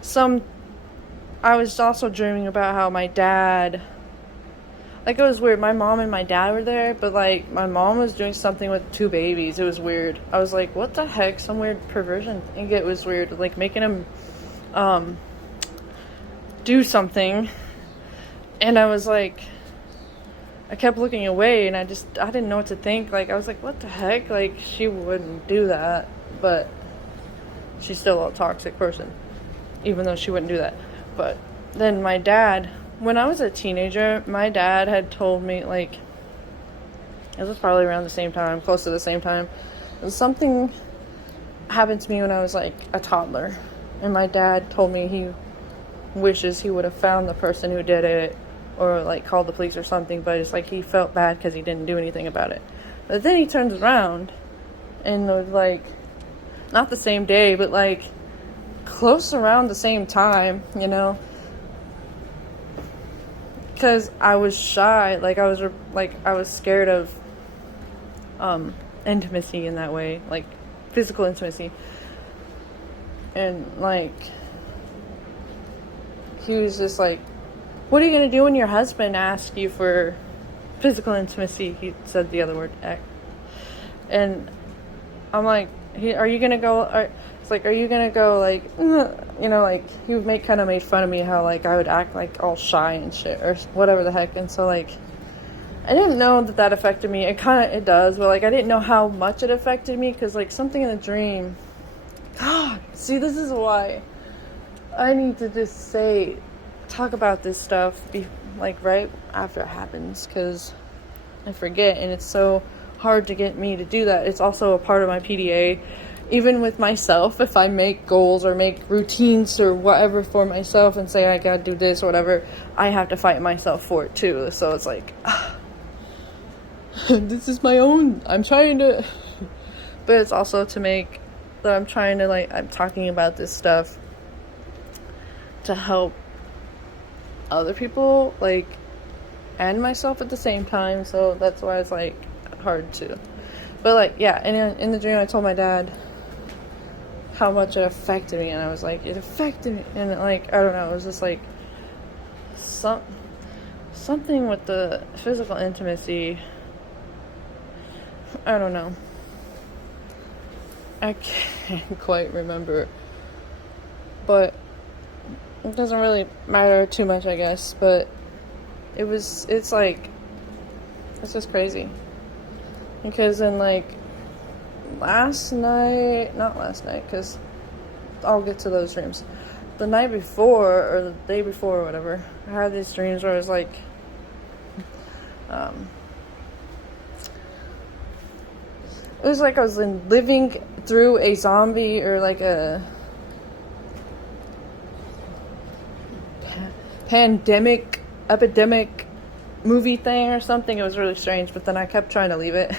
some I was also dreaming about how my dad, like, it was weird. My mom and my dad were there, but like my mom was doing something with two babies. It was weird. I was like, what the heck? Some weird perversion thing. It was weird, like making him do something. And I was like, I kept looking away, and I didn't know what to think. Like, I was like, what the heck? Like, she wouldn't do that, but she's still a toxic person, even though she wouldn't do that. But then my dad, when I was a teenager, my dad had told me, like, it was probably around the same time, close to the same time, something happened to me when I was, like, a toddler. And my dad told me he wishes he would have found the person who did it, or like called the police or something, but it's like he felt bad because he didn't do anything about it. But then he turns around and was like, not the same day, but like close around the same time, you know, because I was shy, like I was scared of intimacy in that way, like physical intimacy. And like he was just like, what are you going to do when your husband asks you for physical intimacy? He said the other word, and I'm like, are you going to go, it's like, are you going to go, like, you know, like, he would made fun of me how, like, I would act, like, all shy and shit, or whatever the heck, and so, like, I didn't know that affected me. It does, but, like, I didn't know how much it affected me, because, like, something in the dream, God, see, this is why I need to just talk about this stuff like right after it happens, because I forget, and it's so hard to get me to do that. It's also a part of my PDA. Even with myself, if I make goals or make routines or whatever for myself and say I gotta do this or whatever, I have to fight myself for it too. So it's like, this is my own, I'm trying to, but it's also to make that I'm trying to, like, I'm talking about this stuff to help other people, like, and myself at the same time, so that's why it's, like, hard to, but, like, yeah, and in the dream, I told my dad how much it affected me, and I was like, it affected me, and, like, I don't know, it was just, like, something with the physical intimacy, I don't know, I can't quite remember, but it doesn't really matter too much, I guess, but it's just crazy. Because then, like, not last night, because I'll get to those dreams. The night before, or the day before, or whatever, I had these dreams where I was like, it was like I was living through a zombie, or like a epidemic movie thing or something. It was really strange, but then I kept trying to leave it.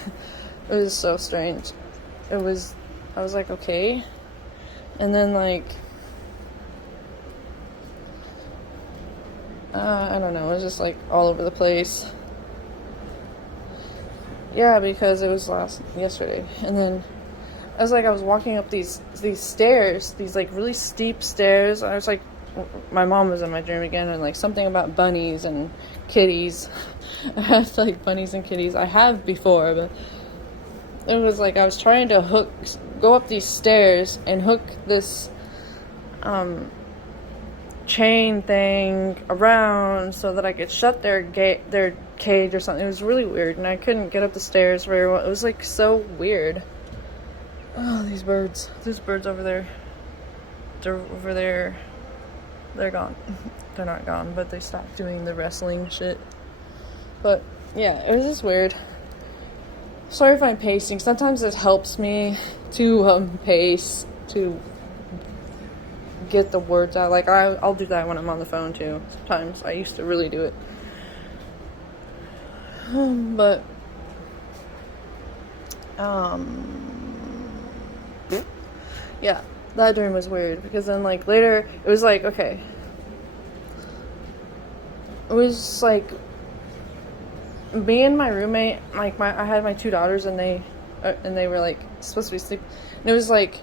It was so strange. I was like, okay. And then, like, I don't know, it was just, like, all over the place. Yeah, because it was yesterday. And then I was walking up these stairs, these, like, really steep stairs. I was like, my mom was in my dream again, and, like, something about bunnies and kitties. I have, like, bunnies and kitties. I have before, but it was like I was trying to go up these stairs and hook this chain thing around so that I could shut their cage or something. It was really weird, and I couldn't get up the stairs very well. It was, like, so weird. Oh, these birds over there, they're over there. They're gone. They're not gone, but they stopped doing the wrestling shit. But yeah, it was just weird. Sorry if I'm pacing. Sometimes it helps me to pace, to get the words out. Like, I'll do that when I'm on the phone too. Sometimes I used to really do it. But yeah, that dream was weird, because then, like, later it was like, okay, it was like me and my roommate, like, I had my two daughters, and they were, like, supposed to be asleep, and it was like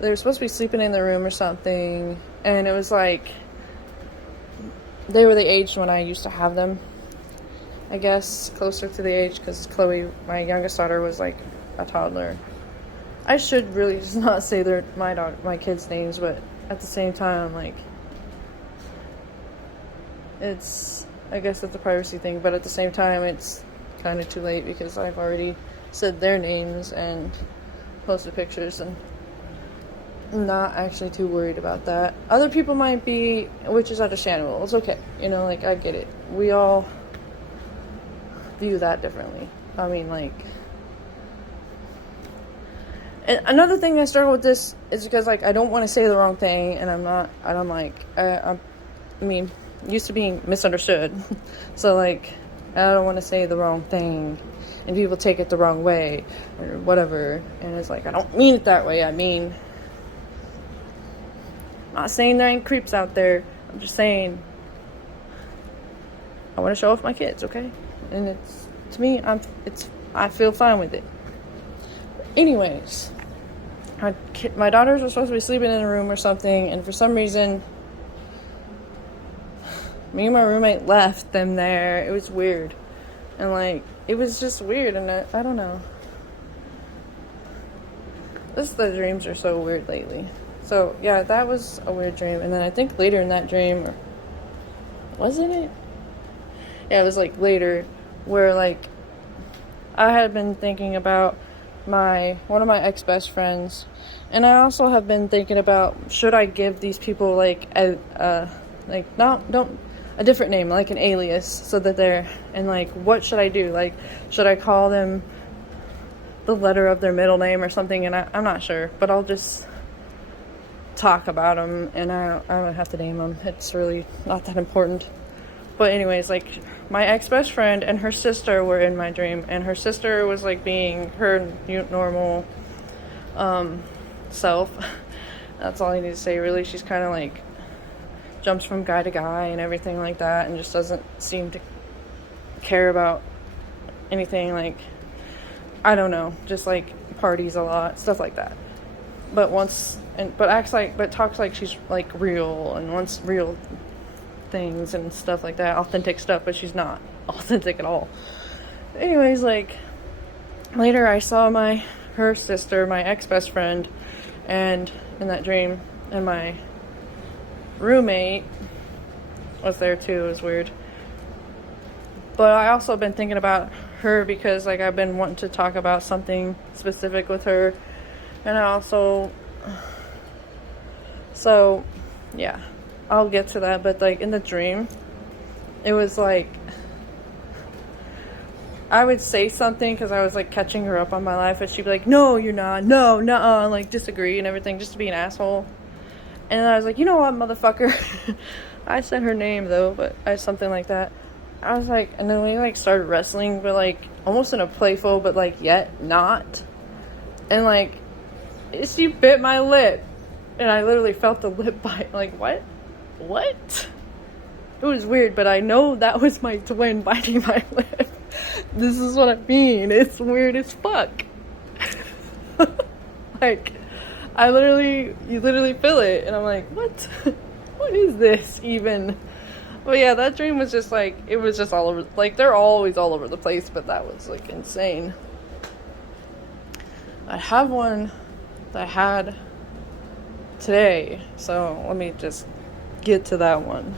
they were supposed to be sleeping in the room or something, and it was like they were the age when I used to have them, I guess, closer to the age, because Chloe, my youngest daughter, was like a toddler. I should really just not say my kids' names, but at the same time, like, I guess it's a privacy thing, but at the same time, it's kind of too late because I've already said their names and posted pictures, and I'm not actually too worried about that. Other people might be, which is understandable. It's okay. Like, I get it. We all view that differently. I mean, like, and another thing I struggle with this is because, like, I don't want to say the wrong thing, and I mean, used to being misunderstood. So, like, I don't want to say the wrong thing, and people take it the wrong way, or whatever, and it's like, I don't mean it that way. I mean, I'm not saying there ain't creeps out there. I'm just saying I want to show off my kids, okay? And to me, I feel fine with it. Anyways, my daughters were supposed to be sleeping in a room or something, and for some reason, me and my roommate left them there. It was weird. And, like, it was just weird, and I don't know. The dreams are so weird lately. So, yeah, that was a weird dream. And then I think later in that dream, or wasn't it? Yeah, it was, like, later, where, like, I had been thinking about one of my ex-best friends, and I also have been thinking about, should I give these people, like, a different name, like an alias, so that and, like, what should I do? Like, should I call them the letter of their middle name or something? And I'm not sure, but I'll just talk about them, and I don't have to name them. It's really not that important. But anyways, like, my ex-best friend and her sister were in my dream, and her sister was, like, being her normal self. That's all I need to say, really. She's kind of, like, jumps from guy to guy and everything like that, and just doesn't seem to care about anything, like, I don't know, just, like, parties a lot, stuff like that. But talks like she's, like, real, and wants real things and stuff like that, authentic stuff, but she's not authentic at all. Anyways, like, later I saw her sister, my ex-best friend, and in that dream, and my roommate was there too. It was weird. But I also been thinking about her because, like, I've been wanting to talk about something specific with her, and so yeah, I'll get to that. But, like, in the dream, it was like I would say something because I was, like, catching her up on my life, and she'd be like, no, you're not, no, nuh-uh, like, disagree and everything, just to be an asshole. And I was like, you know what, motherfucker? I said her name, though, but something like that. I was like, and then we, like, started wrestling, but, like, almost in a playful, but, like, yet not. And, like, she bit my lip. And I literally felt the lip bite. Like, what? What? It was weird, but I know that was my twin biting my lip. This is what I mean. It's weird as fuck. Like, you literally feel it. And I'm like, what? What is this even? But yeah, that dream was just like, it was just all over. Like, they're always all over the place, but that was, like, insane. I have one that I had today, so let me just get to that one.